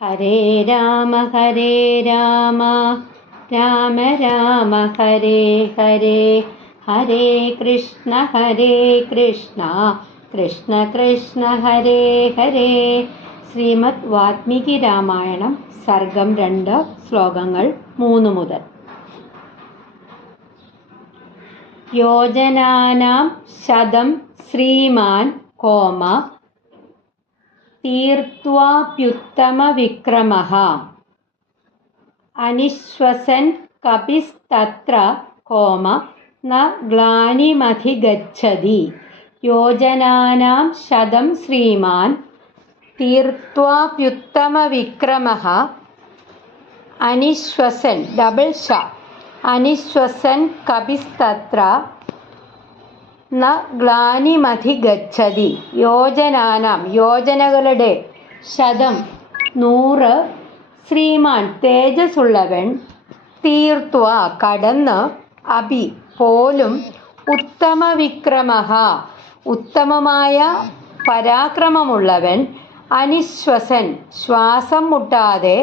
ഹരേ രാമ രാമ രാമ ഹരേ ഹരേ, ഹരേ കൃഷ്ണ കൃഷ്ണ കൃഷ്ണ ഹരേ ഹരേ. ശ്രീമദ് വാത്മീകി രാമായണം സർഗം 2 ശ്ലോകങ്ങൾ 3 മുതൽ. യോജനാനാം ശതം ശ്രീമാൻ കോമ തീർത്വാപ്യുത്തമവിക്രമഃ അനിശ്വസൻ കപിസ്തത്ര കോമ ന ഗ്ലാനിമധിഗച്ഛതി. യോജനാനാം ശതം ശ്രീമാൻ തീർത്വാപ്യുത്തമവിക്രമഃ അനിശ്വസൻ അനിശ്വസൻ കപിസ്തത്ര ന ഗ്ലാനിമധിഗച്ഛതി. യോജനാനാം യോജനകളുടെ, ശതം 100, ശ്രീമാൻ തേജസ്സുള്ളവൻ, തീർത്വ കടന്ന്, അഭി പോലും, ഉത്തമവിക്രമഃ ഉത്തമമായ പരാക്രമമുള്ളവൻ, അനിശ്വസൻ ശ്വാസം മുട്ടാതെ,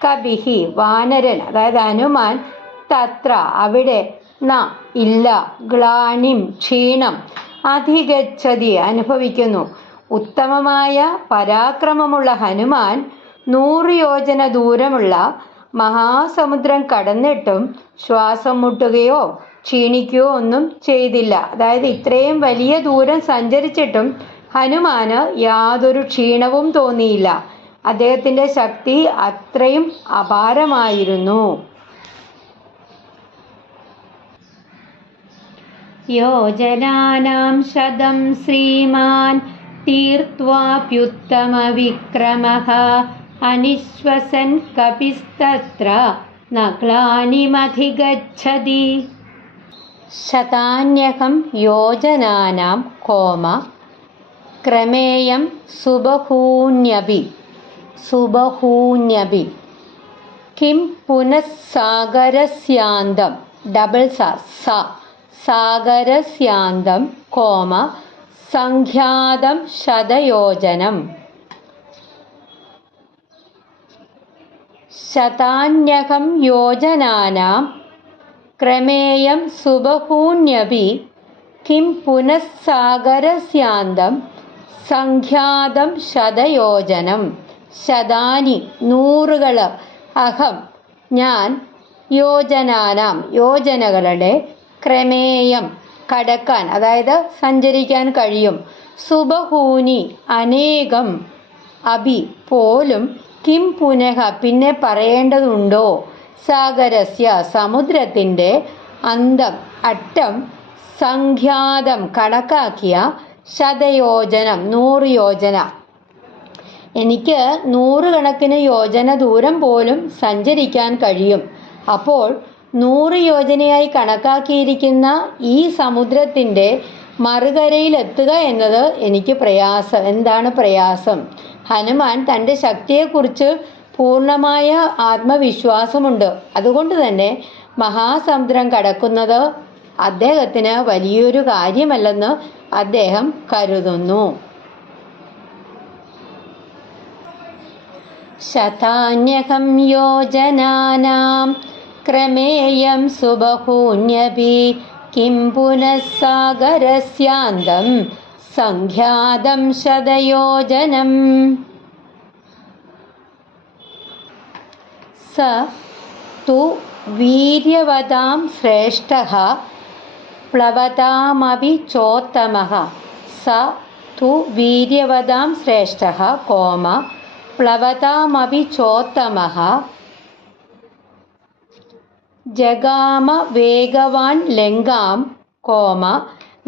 കപിഹി വാനരൻ അതായത് ഹനുമാൻ, തത്ര അവിടെ, ന ഇല്ല, ഗ്ലാനിം ക്ഷീണം, അധിഗച്ഛതി അനുഭവിക്കുന്നു. ഉത്തമമായ പരാക്രമമുള്ള ഹനുമാൻ 100 യോജന ദൂരമുള്ള മഹാസമുദ്രം കടന്നിട്ടും ശ്വാസം മുട്ടുകയോ ക്ഷീണിക്കുകയോ ഒന്നും ചെയ്തില്ല. അതായത് ഇത്രയും വലിയ ദൂരം സഞ്ചരിച്ചിട്ടും ഹനുമാന് യാതൊരു ക്ഷീണവും തോന്നിയില്ല. അദ്ദേഹത്തിൻ്റെ ശക്തി അത്രയും അപാരമായിരുന്നു. യോജനാനാം ശതം ശ്രീമാൻ തീർത്വാപ്യുത്തമവിക്രമഃ അനിശ്വസൻ കപിസ്തത്ര ന ഗ്ലാനിമധിഗച്ഛതി. ശതാന്യകം യോജനാനാം കോമ ക്രമേയം സുബഹൂന്യപി കിം പുനഃസാഗരസ്യാന്തം സാഗരസ്യാന്തം കോമ സംഖ്യാതം ശതയോജനം. ശതാന്യകം യോജനാനാം ക്രമേയം സുബഹൂന്യപി കിം പുനഃസാഗരസ്യാന്തം സംഖ്യാതം ശതയോജനം. ശതാനി 100കൾ, അഹം ഞാൻ, യോജനാനാം യോജനകളുടെ, ക്രമേയം കടക്കാൻ അതായത് സഞ്ചരിക്കാൻ കഴിയും, സുബഹൂനി അനേകം, അഭി പോലും, കിം പുനഃ പിന്നെ പറയേണ്ടതുണ്ടോ, സാഗരസ്യ സമുദ്രത്തിൻ്റെ, അന്തം അറ്റം, സംഖ്യാതം കണക്കാക്കിയ, ശതയോജനം 100 യോജന. എനിക്ക് 100 കണക്കിന് യോജന ദൂരം പോലും സഞ്ചരിക്കാൻ കഴിയും. അപ്പോൾ 100 യോജനയായി കണക്കാക്കിയിരിക്കുന്ന ഈ സമുദ്രത്തിൻ്റെ മറുകരയിലെത്തുക എന്നത് എനിക്ക് എന്താണ് പ്രയാസം? ഹനുമാൻ തൻ്റെ ശക്തിയെക്കുറിച്ച് പൂർണ്ണമായ ആത്മവിശ്വാസമുണ്ട്. അതുകൊണ്ട് തന്നെ മഹാസമുദ്രം കടക്കുന്നത് അദ്ദേഹത്തിന് വലിയൊരു കാര്യമല്ലെന്ന് അദ്ദേഹം കരുതുന്നു. ശതാന്യകം യോജനാനാം ക്രമേയം സുബഹൂന്യപി കിം പുനഃസാഗരസ്യാന്തം സംഖ്യാതം ശതയോജനം. സ തു വീര്യവതാം ശ്രേഷ്ഠഃ പ്ലവതാമപി ചോത്തമഃ. സ തു വീര്യവതാം ശ്രേഷ്ഠഃ കോമ പ്ലവതാമപി ചോത്തമഃ ജഗാമ വേഗവാൻ ലങ്കാം കോമ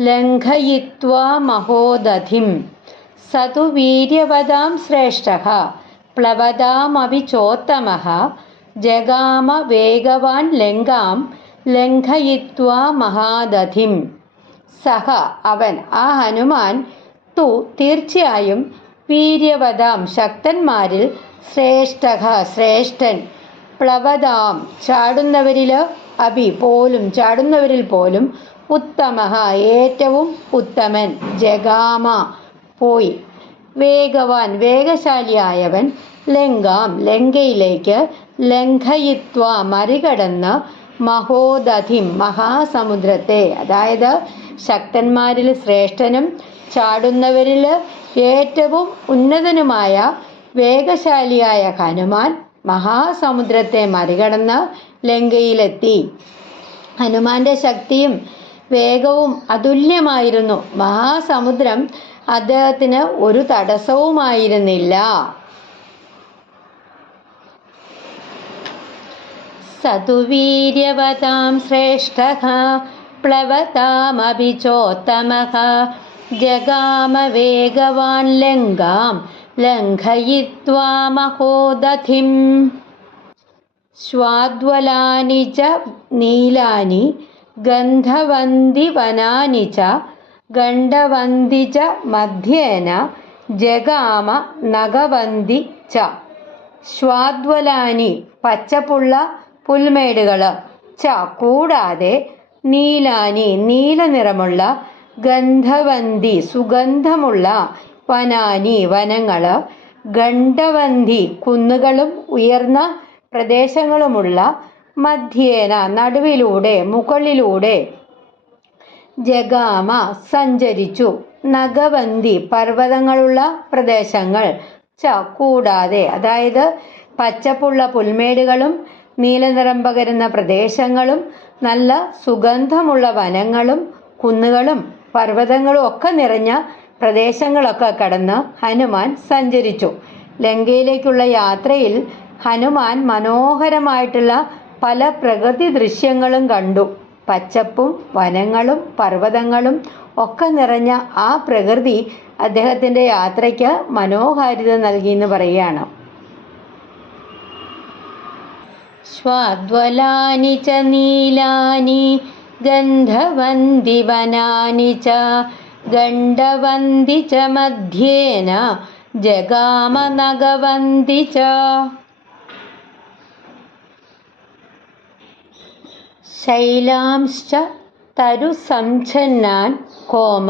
ലംഘയിത്വാ മഹോദധിം. സ തു വീര്യവതാം ശ്രേഷ്ഠഃ പ്ലവതാമപി ചോത്തമഃ ജഗാമ വേഗവാൻ ലങ്കാം ലംഘയിത്വാ മഹാദധിം. സഹ അവൻ, ആ ഹനുമാൻ, തു തീർച്ചയായും, വീര്യവതാം ശക്തന്മാരിൽ, ശ്രേഷ്ഠഃ ശ്രേഷ്ഠൻ, പ്ലവതാം ചാടുന്നവരിൽ, അഭി പോലും ചാടുന്നവരിൽ പോലും, ഉത്തമഃ ഏറ്റവും ഉത്തമൻ, ജഗാമ പോയി, വേഗവാൻ വേഗശാലിയായവൻ, ലങ്കാം ലങ്കയിലേക്ക് ലംഘയിത്വ മറികടന്ന് മഹോദധിം മഹാസമുദ്രത്തെ, അതായത് ശക്തന്മാരിൽ ശ്രേഷ്ഠനും ചാടുന്നവരിൽ ഏറ്റവും ഉന്നതനുമായ വേഗശാലിയായ ഹനുമാൻ മഹാസമുദ്രത്തെ മറികടന്ന് ലങ്കയിലെത്തി. ഹനുമാന്റെ ശക്തിയും വേഗവും അതുല്യമായിരുന്നു. മഹാസമുദ്രം അദ്ദേഹത്തിന് ഒരു തടസ്സവുമായിരുന്നില്ല. സതു വീര്യവതാം ശ്രേഷ്ഠഃ പ്ലവതാമഭിചോത്തമഃ ജഗാമ വേഗവാൻ ലങ്കാം ലംഘയിത്വാ മഹോദധിം. ശ്വാദ്വലാനി ച നീലാനി ഗന്ധവന്തി വനാനി ച ഗണ്ഡവന്തി ച മധ്യേന ജഗാമ നഗവന്തി ച. ശ്വാദ്വലാനി പച്ചപ്പുള്ള പുൽമേടുകൾ, ച കൂടാതെ നീലാനി നീല നിറമുള്ള, ഗന്ധവന്തി സുഗന്ധമുള്ള, വനാനി വനങ്ങൾ, ഗണ്ഡവന്തി കുന്നുകളും ഉയർന്ന പ്രദേശങ്ങളുമുള്ള, മധ്യേന നടുവിലൂടെ മുകളിലൂടെ, ജഗാമ സഞ്ചരിച്ചു, നഗവന്തി പർവ്വതങ്ങളുള്ള പ്രദേശങ്ങൾ, ച കൂടാതെ, അതായത് പച്ചപ്പുള്ള പുൽമേടുകളും നീലനിറം പകരുന്ന പ്രദേശങ്ങളും നല്ല സുഗന്ധമുള്ള വനങ്ങളും കുന്നുകളും പർവ്വതങ്ങളും ഒക്കെ നിറഞ്ഞ പ്രദേശങ്ങളൊക്കെ കടന്ന് ഹനുമാൻ സഞ്ചരിച്ചു. ലങ്കയിലേക്കുള്ള യാത്രയിൽ ഹനുമാൻ മനോഹരമായിട്ടുള്ള പല പ്രകൃതി ദൃശ്യങ്ങളും കണ്ടു. പച്ചപ്പും വനങ്ങളും പർവ്വതങ്ങളും ഒക്കെ നിറഞ്ഞ ആ പ്രകൃതി അദ്ദേഹത്തിൻ്റെ യാത്രയ്ക്ക് മനോഹാരിത നൽകിയെന്ന് പറയുകയാണ്. ശ്വാദ്വലാനി ച നീലാനി ഗന്ധവന്തി വനാനി ച ഗണ്ഡവന്തി ച മധ്യേന ജഗാമ നഗവന്തി ച. ശൈലാംശ്ച തരുസംച്ഛന്നാൻ കോമ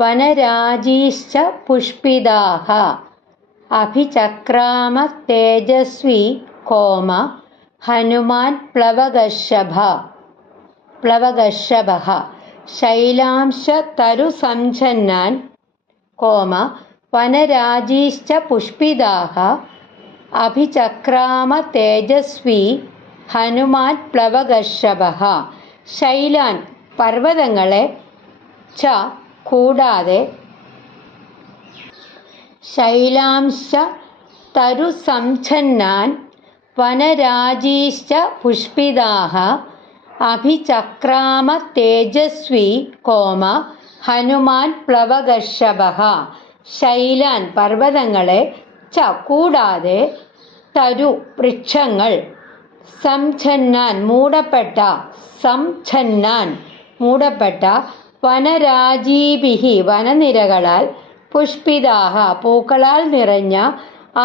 വനരാജീശ്ച പുഷ്പിതാഃ അഭിചക്രാമ തേജസ്വി കോമ ഹനുമാൻ പ്ലവഗർഷഭഃ. ശൈലാംശ തരുസംച്ഛന്നാൻ കോമ വനരാജീശ്ച പുഷ്പിതാഃ അഭിചക്രാമ തേജസ്വി ഹനുമാൻ പ്ലവഗർഷഭഃ. ശൈലാൻ പർവ്വതങ്ങളെ, ച കൂടാതെ, ശൈലാംശ തരുസംച്ഛന്നാൻ വനരാജീശ്ച പുഷ്പിതാഃ അഭിചക്രാമ തേജസ്വി കോമ ഹനുമാൻ പ്ലവഗർഷഭഃ. ശൈലാൻ പർവ്വതങ്ങളെ, ച കൂടാതെ, തരു വൃക്ഷങ്ങൾ, സംച്ഛന്നാൻ മൂടപ്പെട്ട, വനരാജീഭിഹി വനനിരകളാൽ, പുഷ്പിതാഃ പൂക്കളാൽ നിറഞ്ഞ,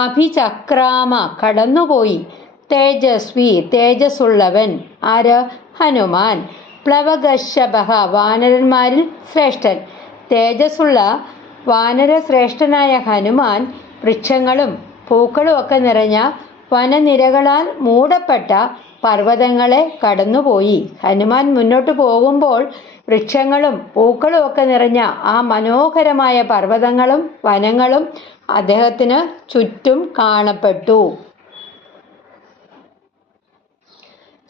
അഭിചക്രാമ കടന്നുപോയി, തേജസ്വി തേജസ്സുള്ളവൻ, ആര്? ഹനുമാൻ, പ്ലവഗർഷഭഃ വാനരന്മാരിൽ ശ്രേഷ്ഠൻ. തേജസ്സുള്ള വാനരശ്രേഷ്ഠനായ ഹനുമാൻ വൃക്ഷങ്ങളും പൂക്കളും ഒക്കെ നിറഞ്ഞ വനനിരകളാൽ മൂടപ്പെട്ട പർവ്വതങ്ങളെ കടന്നുപോയി. ഹനുമാൻ മുന്നോട്ട് പോകുമ്പോൾ വൃക്ഷങ്ങളും പൂക്കളും ഒക്കെ നിറഞ്ഞ ആ മനോഹരമായ പർവ്വതങ്ങളും വനങ്ങളും അദ്ദേഹത്തിന് ചുറ്റും കാണപ്പെട്ടു.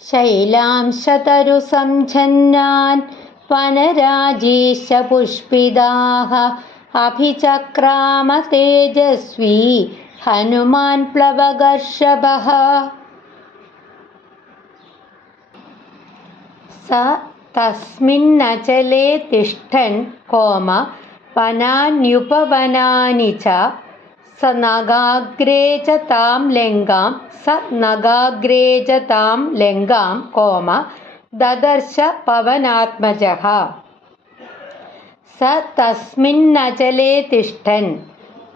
ശൈലാംശതരുസംച്ഛന്നാൻ വനരാജീശ്ച പുഷ്പിതാഃ അഭിചക്രാമ തേജസ്വി ഹനുമാൻ പ്ലവഗർഷഭഃ. സ തസ്മിന്നചലേ തിഷ്ഠൻ കോമ വനാന്യുപവനാനി ച സ നഗാഗ്രേ ച താം ലങ്കാം കോമ ദദർശ പവനാത്മജഃ. സ തസ്മിന്നചലേ തിഷ്ഠൻ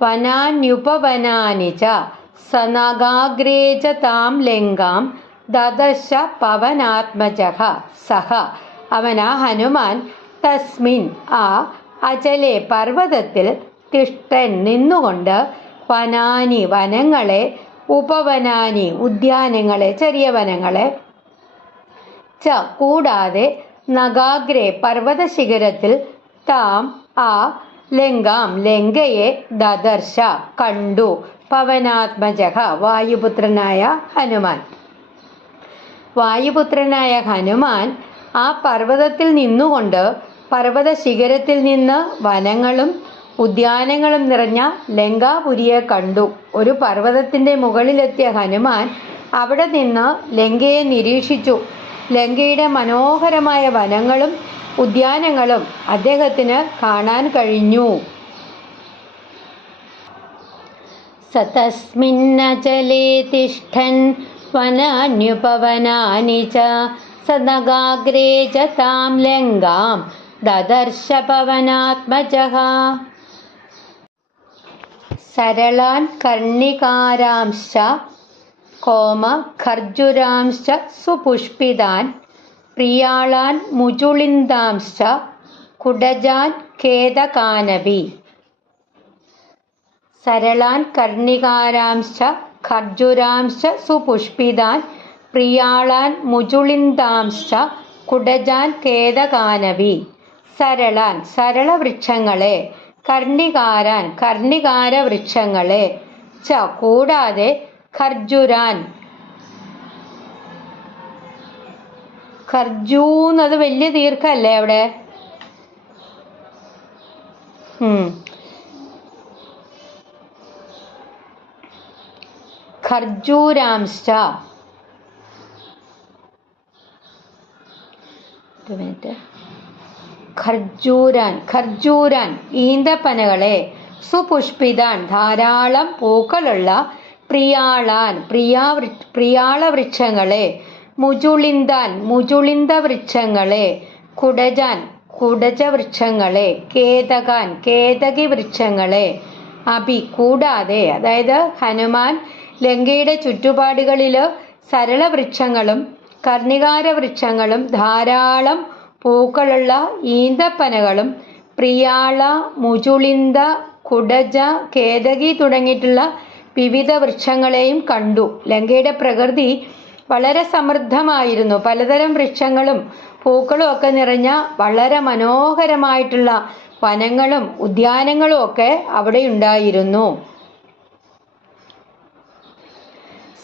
വനാന്യുപവനാനി ച സ നഗാഗ്രേ ച താം ലങ്കാം ദദർശ പവനാത്മജഃ. സഹ അവനാ ഹനുമാൻ, തസ്മിൻ ആ അചലെ പർവ്വതത്തിൽ, തിഷ്ഠൻ നിന്നുകൊണ്ട്, വനാനി വനങ്ങളെ, ഉപവനാനി ഉദ്യാനങ്ങളെ, ചെറിയ വനങ്ങളെ, ച കൂടാതെ, നഗാഗ്രേ പർവ്വത ശിഖരത്തിൽ, താം ആ ലങ്കാം ലങ്കയെ, ദദർശ കണ്ടു, പവനാത്മജഃ വായുപുത്രനായ ഹനുമാൻ. വായുപുത്രനായ ഹനുമാൻ ആ പർവ്വതത്തിൽ നിന്നുകൊണ്ട് പർവ്വത ശിഖരത്തിൽ നിന്ന് വനങ്ങളും ഉദ്യാനങ്ങളും നിറഞ്ഞ ലങ്കാപുരിയെ കണ്ടു. ഒരു പർവ്വതത്തിൻ്റെ മുകളിലെത്തിയ ഹനുമാൻ അവിടെ നിന്ന് ലങ്കയെ നിരീക്ഷിച്ചു. ലങ്കയുടെ മനോഹരമായ വനങ്ങളും ഉദ്യാനങ്ങളും അദ്ദേഹത്തിന് കാണാൻ കഴിഞ്ഞു. സതസ്മിന്നചലേ തിഷ്ഠൻ വനാന്യുപവനാനി ച സനഗാഗ്രേ ച താം ലങ്കാം ദദർശ പവനാത്മജഃ. സരളാൻ കർണികാരാംശ്ച കോമ ഖർജുരാംശ്ച സുപുഷ്പിതാൻ പ്രിയാളാൻ മുചുളിന്ദാംശ്ച കുടജാൻ കേതകാനപി. സരളാൻ കർണികാരാംശ്ച ഖർജുരാംശ്ച സുപുഷ്പിതാൻ പ്രിയാളാൻ മുചുളിന്ദാംശ്ച കുടജാൻ കേതകാനപി. സരളാൻ സരളവൃക്ഷങ്ങളെ, കർണികാരാൻ കർണികാര വൃക്ഷങ്ങളെ, ച കൂടാതെ, ഖർജുരാൻ ഖർജൂന്നത് വലിയ ദീർഘല്ലേ അവിടെ, ഖർജൂരാംശ്ച ഖർജൂരാൻ ഖർജൂരാൻ ഈന്തപ്പനകളെ, സുപുഷ്പിതാൻ ധാരാളം പൂക്കളുള്ള പ്രിയാളാൻ പ്രിയാള വൃക്ഷങ്ങളെ, മുചുളിന്ദാൻ മുചുളിന്ദ വൃക്ഷങ്ങളെ, കുടജാൻ കുടജ വൃക്ഷങ്ങളെ, കേതകാൻ കേതകി വൃക്ഷങ്ങളെ, അഭി കൂടാതെ. അതായത് ഹനുമാൻ ലങ്കയുടെ ചുറ്റുപാടുകളിൽ സരളവൃക്ഷങ്ങളും കർണികാര വൃക്ഷങ്ങളും ധാരാളം പൂക്കളുള്ള ഈന്തപ്പനകളും പ്രിയാള മുചുളിന്ദ കുടജ കേതകി തുടങ്ങിയിട്ടുള്ള വിവിധ വൃക്ഷങ്ങളെയും കണ്ടു. ലങ്കയുടെ പ്രകൃതി വളരെ സമൃദ്ധമായിരുന്നു. പലതരം വൃക്ഷങ്ങളും പൂക്കളും ഒക്കെ നിറഞ്ഞ വളരെ മനോഹരമായിട്ടുള്ള വനങ്ങളും ഉദ്യാനങ്ങളും ഒക്കെ അവിടെ ഉണ്ടായിരുന്നു.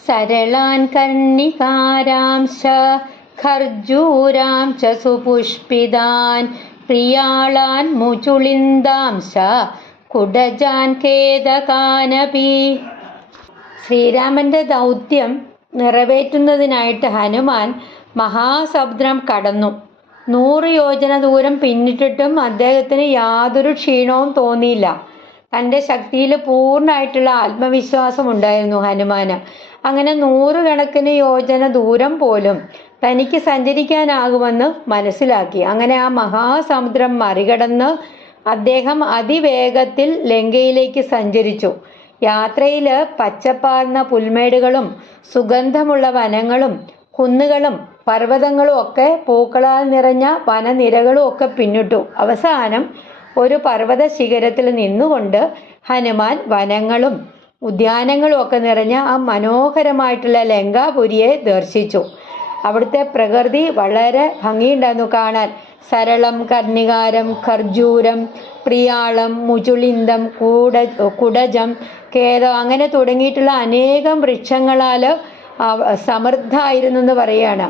സരളാൻ കർണികാരാംശ്ച ഖർജൂരാംശ്ച സുപുഷ്പിതാൻ പ്രിയാളാൻ മുചുളിന്ദാംശ്ച കുടജാൻ കേതകാനപി. ശ്രീരാമന്റെ ദൗത്യം നിറവേറ്റുന്നതിനായിട്ട് ഹനുമാൻ മഹാസമുദ്രം കടന്നു. 100 യോജന ദൂരം പിന്നിട്ടിട്ടും അദ്ദേഹത്തിന് യാതൊരു ക്ഷീണവും തോന്നിയില്ല. തൻ്റെ ശക്തിയിൽ പൂർണ്ണമായിട്ടുള്ള ആത്മവിശ്വാസം ഉണ്ടായിരുന്നു ഹനുമാന്. അങ്ങനെ 100 കണക്കിന് യോജന ദൂരം പോലും തനിക്ക് സഞ്ചരിക്കാനാകുമെന്ന് മനസ്സിലാക്കി. അങ്ങനെ ആ മഹാസമുദ്രം മറികടന്ന് അദ്ദേഹം അതിവേഗത്തിൽ ലങ്കയിലേക്ക് സഞ്ചരിച്ചു. യാത്രയിൽ പച്ചപ്പാർന്ന പുൽമേടുകളും സുഗന്ധമുള്ള വനങ്ങളും കുന്നുകളും പർവ്വതങ്ങളും ഒക്കെ പൂക്കളാൽ നിറഞ്ഞ വനനിരകളും ഒക്കെ പിന്നിട്ടു. അവസാനം ഒരു പർവ്വത ശിഖരത്തിൽ നിന്നുകൊണ്ട് ഹനുമാൻ വനങ്ങളും ഉദ്യാനങ്ങളും ഒക്കെ നിറഞ്ഞ ആ മനോഹരമായിട്ടുള്ള ലങ്കാപുരിയെ ദർശിച്ചു. അവിടുത്തെ പ്രകൃതി വളരെ ഭംഗിയുണ്ടായിരുന്നു കാണാൻ. സരളം കർണികാരം ഖർജൂരം പ്രിയാളം മുചുളിന്ദം കുടജം കേതം അങ്ങനെ തുടങ്ങിയിട്ടുള്ള അനേകം വൃക്ഷങ്ങളാൽ സമൃദ്ധമായിരുന്നു എന്ന് പറയുകയാണ്.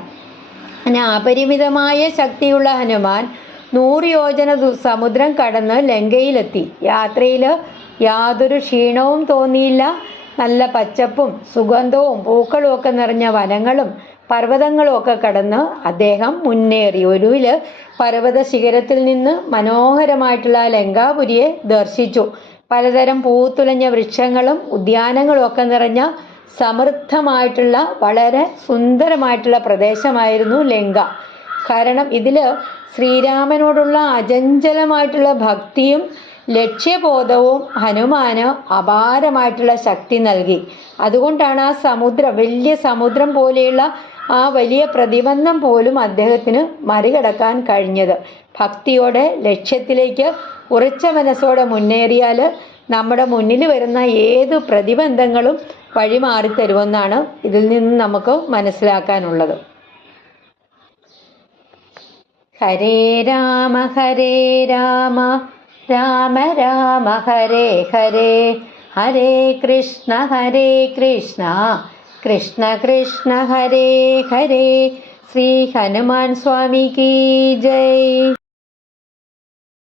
അങ്ങനെ അപരിമിതമായ ശക്തിയുള്ള ഹനുമാൻ 100 യോജന സമുദ്രം കടന്ന് ലങ്കയിലെത്തി. യാത്രയിൽ യാതൊരു ക്ഷീണവും തോന്നിയില്ല. നല്ല പച്ചപ്പും സുഗന്ധവും പൂക്കളും ഒക്കെ നിറഞ്ഞ വനങ്ങളും പർവ്വതങ്ങളും ഒക്കെ കടന്ന് അദ്ദേഹം മുന്നേറി. ഒടുവിൽ പർവ്വത ശിഖരത്തിൽ നിന്ന് മനോഹരമായിട്ടുള്ള ലങ്കാപുരിയെ ദർശിച്ചു. പലതരം പൂത്തുലഞ്ഞ വൃക്ഷങ്ങളും ഉദ്യാനങ്ങളും ഒക്കെ നിറഞ്ഞ സമൃദ്ധമായിട്ടുള്ള വളരെ സുന്ദരമായിട്ടുള്ള പ്രദേശമായിരുന്നു ലങ്ക. കാരണം ഇതിൽ ശ്രീരാമനോടുള്ള അചഞ്ചലമായിട്ടുള്ള ഭക്തിയും ലക്ഷ്യബോധവും ഹനുമാന് അപാരമായിട്ടുള്ള ശക്തി നൽകി. അതുകൊണ്ടാണ് ആ സമുദ്രം, വലിയ സമുദ്രം പോലെയുള്ള ആ വലിയ പ്രതിബന്ധം പോലും അദ്ദേഹത്തിന് മറികടക്കാൻ കഴിഞ്ഞത്. ഭക്തിയോടെ ലക്ഷ്യത്തിലേക്ക് ഉറച്ച മനസ്സോടെ മുന്നേറിയാൽ നമ്മുടെ മുന്നിൽ വരുന്ന ഏത് പ്രതിബന്ധങ്ങളും വഴിമാറിത്തരുമെന്നാണ് ഇതിൽ നിന്ന് നമുക്ക് മനസ്സിലാക്കാനുള്ളത്. ഹരേ രാമ രാമ രാമ ഹരേ ഹരേ, ഹരേ കൃഷ്ണ കൃഷ്ണ കൃഷ്ണ ഹരേ ഹരേ. ശ്രീ ഹനുമാൻ സ്വാമി കീ ജയ്.